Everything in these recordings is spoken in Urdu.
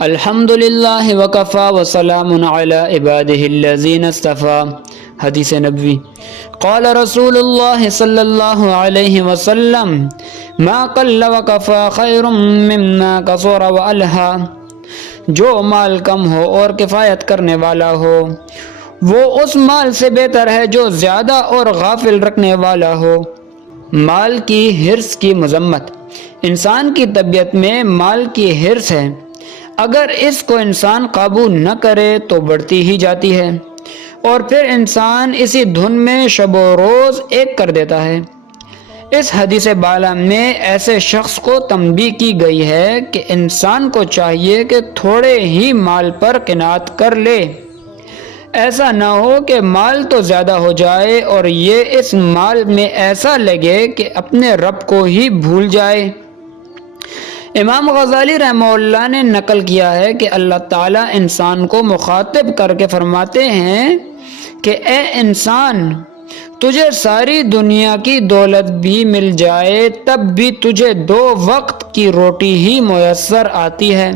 الحمد للہ وکفا وسلام علی عبادہ الذین اصطفیٰ۔ حدیث نبوی۔ قال رسول اللہ صلی اللہ علیہ وسلم ما قل وکفا خیر مما کثر والہا۔ جو مال کم ہو اور کفایت کرنے والا ہو وہ اس مال سے بہتر ہے جو زیادہ اور غافل رکھنے والا ہو۔ مال کی حرص کی مذمت۔ انسان کی طبیعت میں مال کی حرص ہے، اگر اس کو انسان قابو نہ کرے تو بڑھتی ہی جاتی ہے اور پھر انسان اسی دھن میں شب و روز ایک کر دیتا ہے۔ اس حدیث بالا میں ایسے شخص کو تنبیہ کی گئی ہے کہ انسان کو چاہیے کہ تھوڑے ہی مال پر قناعت کر لے، ایسا نہ ہو کہ مال تو زیادہ ہو جائے اور یہ اس مال میں ایسا لگے کہ اپنے رب کو ہی بھول جائے۔ امام غزالی رحمہ اللہ نے نقل کیا ہے کہ اللہ تعالیٰ انسان کو مخاطب کر کے فرماتے ہیں کہ اے انسان، تجھے ساری دنیا کی دولت بھی مل جائے تب بھی تجھے 2 وقت کی روٹی ہی میسر آتی ہے۔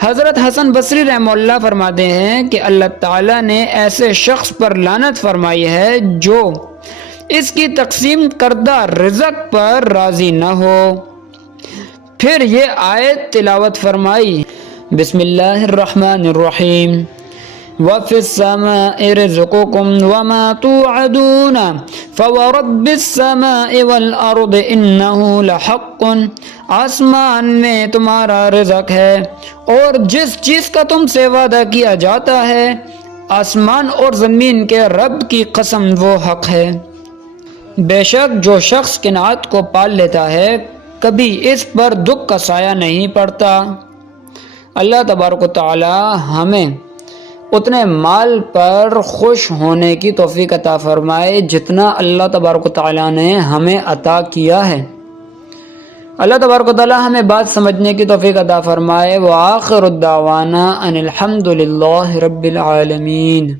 حضرت حسن بصری رحمہ اللہ فرماتے ہیں کہ اللہ تعالیٰ نے ایسے شخص پر لعنت فرمائی ہے جو اس کی تقسیم کردہ رزق پر راضی نہ ہو۔ پھر یہ آیت تلاوت فرمائی، بسم اللہ الرحمن الرحیم وَفِي السَّمَاءِ رِزْقُكُمْ وَمَا تُوعَدُونَ فَوَرَبِّ السَّمَاءِ وَالْأَرْضِ إِنَّهُ لَحَقٌّ۔ آسمان میں تمہارا رزق ہے اور جس چیز کا تم سے وعدہ کیا جاتا ہے، آسمان اور زمین کے رب کی قسم وہ حق ہے۔ بے شک جو شخص قناعت کو پال لیتا ہے کبھی اس پر دکھ کا سایہ نہیں پڑتا۔ اللہ تبارک و تعالی ہمیں اتنے مال پر خوش ہونے کی توفیق عطا فرمائے جتنا اللہ تبارک و تعالی نے ہمیں عطا کیا ہے۔ اللہ تبارک و تعالی ہمیں بات سمجھنے کی توفیق عطا فرمائے۔ وآخر الدعوانا ان الحمد للہ رب العالمین۔